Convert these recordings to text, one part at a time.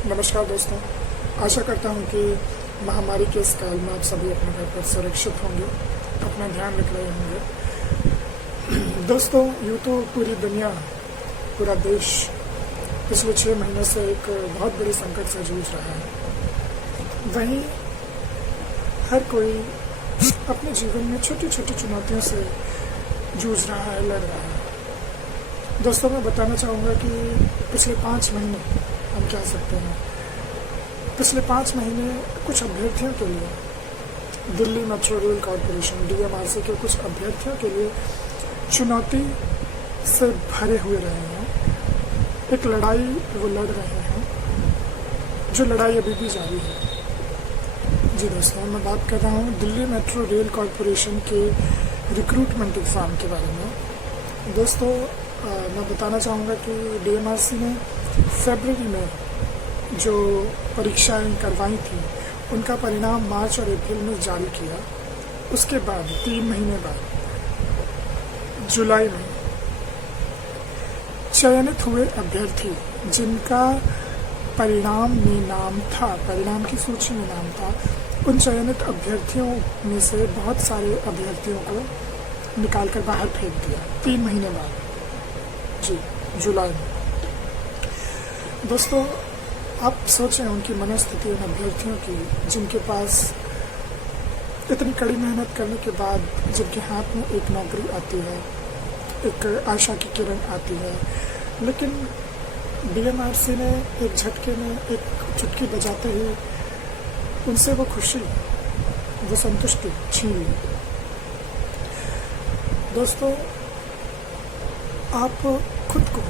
नमस्कार दोस्तों, आशा करता हूँ कि महामारी के इस काल में आप सभी अपने घर पर सुरक्षित होंगे, अपना ध्यान रख रहे होंगे। दोस्तों, यूँ तो पूरी दुनिया, पूरा देश पिछले 6 महीनों से एक बहुत बड़ी संकट से जूझ रहा है। वहीं हर कोई अपने जीवन में छोटी छोटी चुनौतियों से जूझ रहा है, लड़ रहा है। दोस्तों, मैं बताना चाहूँगा कि पिछले 5 महीने हम कह सकते हैं, पिछले 5 महीने कुछ अभ्यर्थियों के लिए, Delhi metro rail corporation DMRC के कुछ अभ्यर्थियों के लिए चुनौती से भरे हुए रहे हैं। एक लड़ाई वो लड़ रहे हैं, जो लड़ाई अभी भी जारी है। जी दोस्तों, मैं बात कर रहा हूँ दिल्ली मेट्रो रेल कॉरपोरेशन के रिक्रूटमेंट एग्ज़ाम के बारे में। दोस्तों, मैं बताना चाहूँगा कि DMRC ने फरवरी में जो परीक्षाएं करवाई थी, उनका परिणाम मार्च और अप्रैल में जारी किया। उसके बाद 3 महीने बाद जुलाई में चयनित हुए अभ्यर्थी, जिनका परिणाम में नाम था, परिणाम की सूची में नाम था, उन चयनित अभ्यर्थियों में से बहुत सारे अभ्यर्थियों को निकाल कर बाहर फेंक दिया 3 महीने बाद, जी जुलाई में। दोस्तों, आप सोचें उनकी मनोस्थिति, उन अभ्यर्थियों की जिनके पास इतनी कड़ी मेहनत करने के बाद जिनके हाथ में एक नौकरी आती है, एक आशा की किरण आती है, लेकिन DMRC ने एक झटके में, एक चुटकी बजाते ही उनसे वो खुशी, वो संतुष्टि छीन ली। दोस्तों, आप खुद को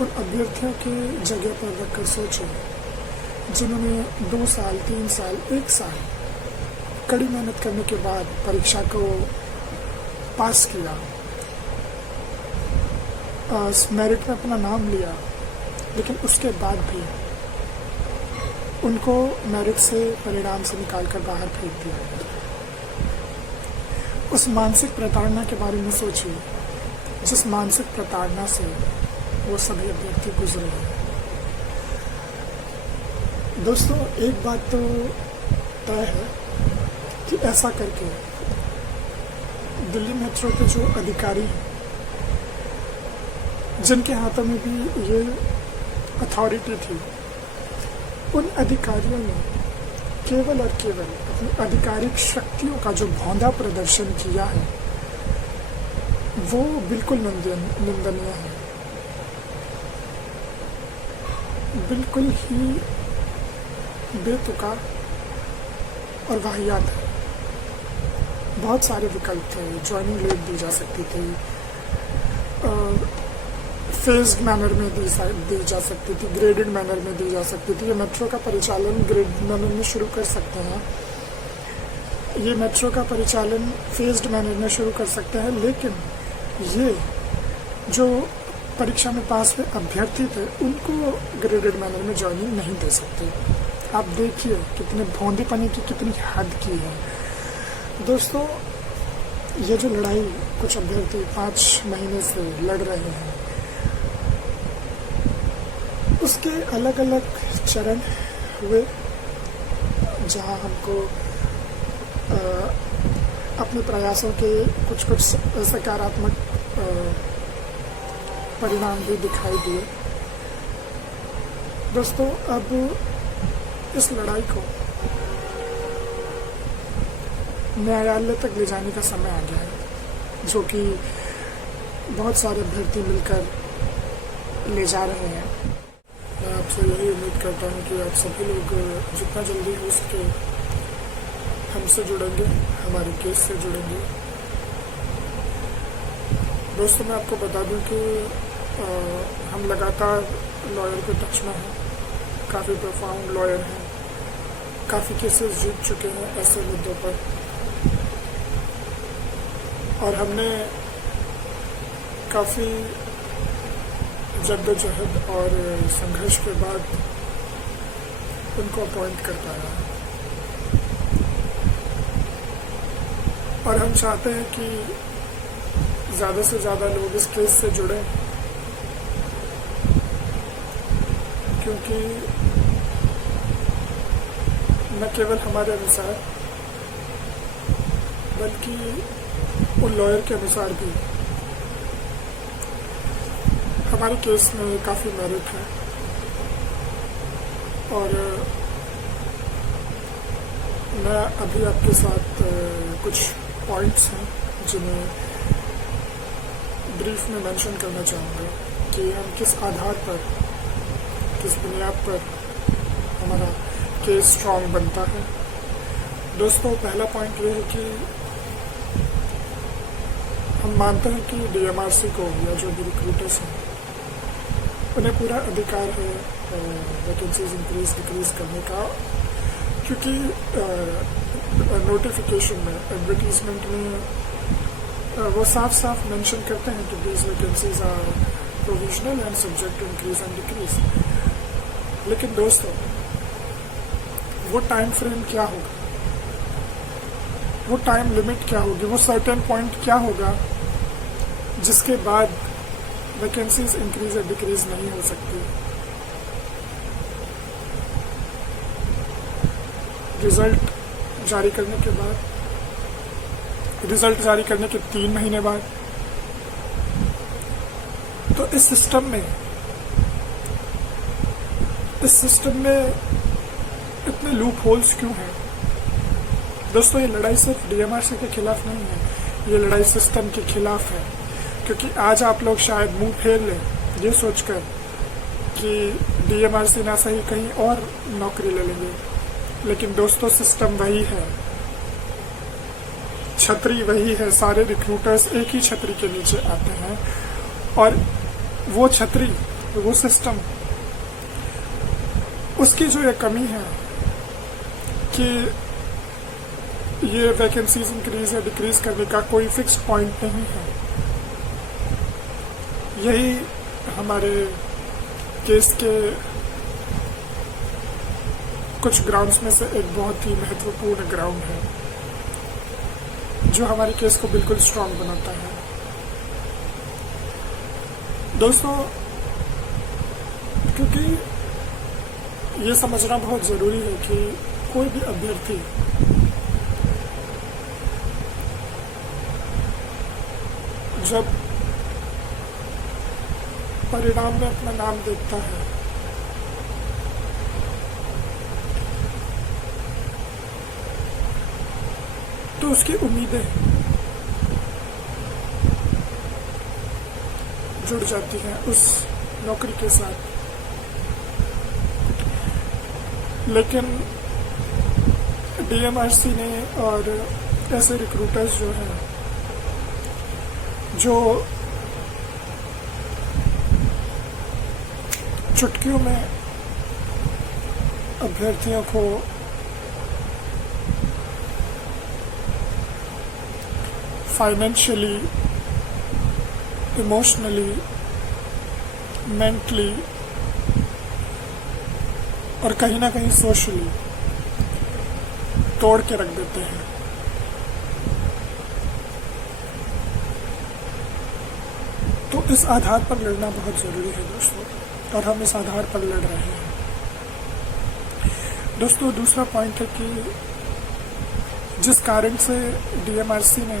उन अभ्यर्थियों की जगह पर रखकर सोचें, जिन्होंने 2 साल, 3 साल, 1 साल कड़ी मेहनत करने के बाद परीक्षा को पास किया, मेरिट में अपना नाम लिया, लेकिन उसके बाद भी उनको मेरिट से, परिणाम से निकाल कर बाहर फेंक दिया गया। उस मानसिक प्रताड़ना के बारे में सोचिए, जिस मानसिक प्रताड़ना से वो सभी अभ्यर्थी गुजरे हैं। दोस्तों, एक बात तो तय है कि ऐसा करके दिल्ली मेट्रो के जो अधिकारी हैं, जिनके हाथों में भी ये अथॉरिटी थी, उन अधिकारियों ने केवल और केवल अपनी आधिकारिक शक्तियों का जो भौंदा प्रदर्शन किया है, वो बिल्कुल निंदनीय है, बिल्कुल ही बेतुका और वाहियात है। बहुत सारे विकल्प थे, ज्वाइनिंग लेट दी जा सकती थी, फेज्ड मैनर में दी जा सकती थी, ग्रेडेड मैनर में दी जा सकती थी। ये मेट्रो का परिचालन ग्रेडेड मैनर में शुरू कर सकते हैं, ये मेट्रो का परिचालन फेज्ड मैनर में शुरू कर सकते हैं, लेकिन ये जो परीक्षा में पास हुए अभ्यर्थी थे, उनको ग्रेडेड मैनर में ज्वाइनिंग नहीं दे सकते। आप देखिए कितने भौंदीपने की कितनी हद की है। दोस्तों, ये जो लड़ाई कुछ अभ्यर्थी 5 महीने से लड़ रहे हैं, उसके अलग अलग चरण हुए, जहां हमको अपने प्रयासों के कुछ सकारात्मक परिणाम भी दिखाई दिए। दोस्तों, अब इस लड़ाई को न्यायालय तक ले जाने का समय आ गया है, जो कि बहुत सारे अभ्यर्थी मिलकर ले जा रहे हैं। मैं आपसे यही उम्मीद करता हूँ कि आप सभी लोग जितना जल्दी हो सके हमसे जुड़ेंगे, हमारे केस से जुड़ेंगे। दोस्तों, मैं आपको बता दूं कि हम लगातार लॉयर के टच में हैं, काफ़ी प्रोफाउंड लॉयर हैं, काफ़ी केसेस जीत चुके हैं ऐसे मुद्दों पर, और हमने काफ़ी जद्दोजहद और संघर्ष के बाद उनको अपॉइंट कर पाया है। और हम चाहते हैं कि ज़्यादा से ज़्यादा लोग इस केस से जुड़ें, क्योंकि न केवल हमारे अनुसार बल्कि उन लॉयर के अनुसार भी हमारे केस में काफ़ी मेरिट है। और मैं अभी आपके साथ कुछ पॉइंट्स हैं जिन्हें ब्रीफ में मेंशन करना चाहूँगा कि हम किस आधार पर, किस बुनियाद पर हमारा केस स्ट्रॉन्ग बनता है। दोस्तों, पहला पॉइंट ये है कि हम मानते हैं कि डीएमआरसी को या जो भी रिक्रूटर्स हैं उन्हें पूरा अधिकार है वैकेंसीज इंक्रीज डिक्रीज करने का, क्योंकि नोटिफिकेशन में, एडवर्टीजमेंट में वो साफ साफ मेंशन करते हैं कि these vacancies are provisional and subject to increase and decrease. लेकिन दोस्तों, वो टाइम फ्रेम क्या होगा, वो टाइम लिमिट क्या होगी, वो सर्टेन पॉइंट क्या होगा जिसके बाद वैकेंसीज इंक्रीज या डिक्रीज नहीं हो सकती। रिजल्ट जारी करने के बाद, रिजल्ट जारी करने के 3 महीने बाद। तो इस सिस्टम में इतने लूप होल्स क्यों हैं? दोस्तों, ये लड़ाई सिर्फ डीएमआरसी के खिलाफ नहीं है, ये लड़ाई सिस्टम के खिलाफ है। क्योंकि आज आप लोग शायद मुंह फेर लें ये सोचकर कि डीएमआरसी ना सही कहीं और नौकरी ले लेंगे, लेकिन दोस्तों सिस्टम वही है, छतरी वही है। सारे रिक्रूटर्स एक ही छतरी के नीचे आते हैं और वो छतरी, वो सिस्टम, उसकी जो ये कमी है कि ये वैकेंसीज इंक्रीज या डिक्रीज करने का कोई फिक्स पॉइंट नहीं है। यही हमारे केस के कुछ ग्राउंड्स में से एक बहुत ही महत्वपूर्ण ग्राउंड है जो हमारे केस को बिल्कुल स्ट्रांग बनाता है। दोस्तों, क्योंकि ये समझना बहुत ज़रूरी है कि कोई भी अभ्यर्थी जब परिणाम में अपना नाम देखता है तो उसकी उम्मीदें जुड़ जाती हैं उस नौकरी के साथ। लेकिन डीएमआरसी ने और ऐसे रिक्रूटर्स जो हैं जो चुटकियों में अभ्यर्थियों को फाइनेंशियली, इमोशनली, मेंटली और कहीं ना कहीं सोशली तोड़ के रख देते हैं। तो इस आधार पर लड़ना बहुत ज़रूरी है दोस्तों, और हम इस आधार पर लड़ रहे हैं। दोस्तों, दूसरा पॉइंट है कि जिस कारण से डीएमआरसी ने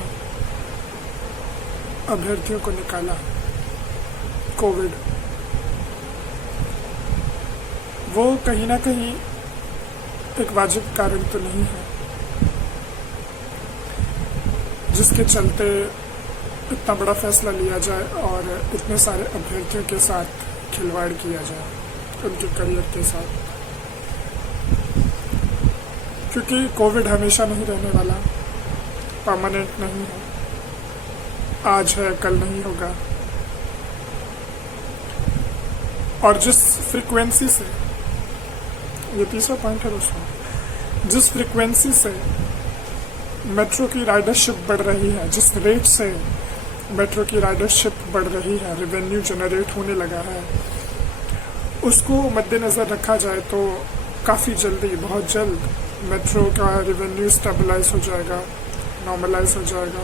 अभ्यर्थियों को निकाला, कोविड, वो कहीं ना कहीं एक वाजिब कारण तो नहीं है जिसके चलते इतना बड़ा फैसला लिया जाए और इतने सारे अभ्यर्थियों के साथ खिलवाड़ किया जाए, उनके करियर के साथ। क्योंकि कोविड हमेशा नहीं रहने वाला, परमानेंट नहीं है, आज है कल नहीं होगा। और जिस फ्रीक्वेंसी से, ये तीसरा पॉइंट है दोस्तों, जिस फ्रीक्वेंसी से मेट्रो की राइडरशिप बढ़ रही है, जिस रेट से मेट्रो की राइडरशिप बढ़ रही है, रेवेन्यू जनरेट होने लगा है, उसको मद्देनज़र रखा जाए तो काफ़ी जल्दी, बहुत जल्द मेट्रो का रेवेन्यू स्टेबलाइज हो जाएगा, नॉर्मलाइज हो जाएगा।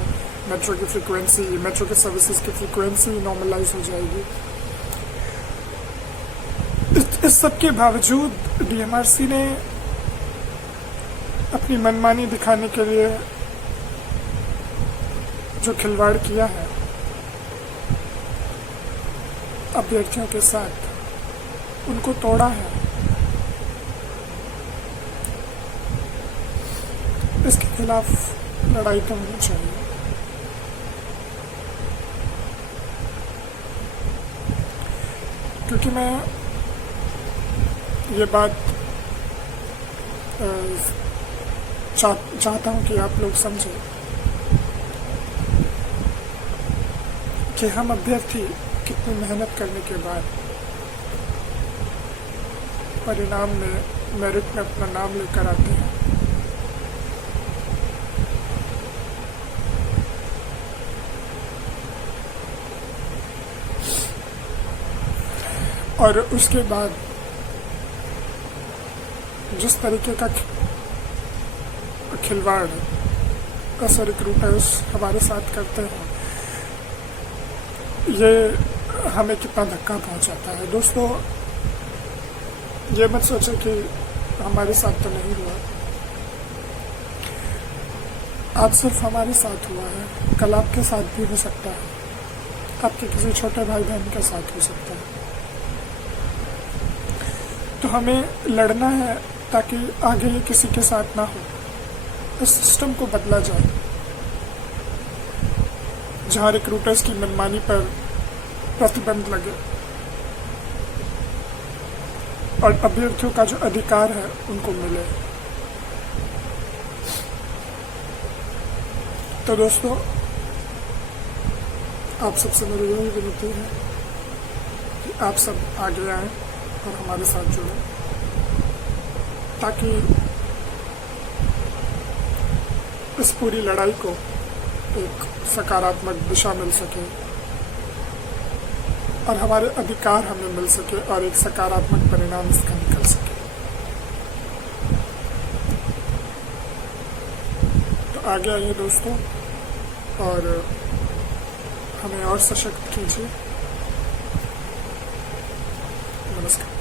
मेट्रो की फ्रीक्वेंसी, मेट्रो के सर्विसेज की फ्रीक्वेंसी नॉर्मलाइज हो जाएगी। इस सब के बावजूद डीएमआरसी ने अपनी मनमानी दिखाने के लिए जो खिलवाड़ किया है अभ्यर्थियों के साथ, उनको तोड़ा है, इसके खिलाफ लड़ाई तो होनी चाहिए। क्योंकि मैं ये बात चाहता हूँ कि आप लोग समझें कि हम अभ्यर्थी कितनी मेहनत करने के बाद परिणाम में, मेरिट में अपना नाम लेकर आते हैं। और उसके बाद जिस तरीके का खिलवाड़ ऐसे रिक्रूटर्स हमारे साथ करते हैं, ये हमें कितना धक्का पहुंचाता है। दोस्तों, ये मत सोचो कि हमारे साथ तो नहीं हुआ, आज सिर्फ हमारे साथ हुआ है, कल आपके साथ भी हो सकता है, आपके किसी छोटे भाई बहन के साथ हो सकता है। तो हमें लड़ना है ताकि आगे ये किसी के साथ ना हो। इस सिस्टम को बदला जाए जहां रिक्रूटर्स की मनमानी पर प्रतिबंध लगे और अभ्यर्थियों का जो अधिकार है उनको मिले। तो दोस्तों, आप सबसे मेरी यही विनती है कि आप सब आगे आएं और हमारे साथ जुड़ें, ताकि इस पूरी लड़ाई को एक सकारात्मक दिशा मिल सके और हमारे अधिकार हमें मिल सके और एक सकारात्मक परिणाम इसका निकल सके। तो आगे आइए दोस्तों और हमें और सशक्त कीजिए। नमस्कार।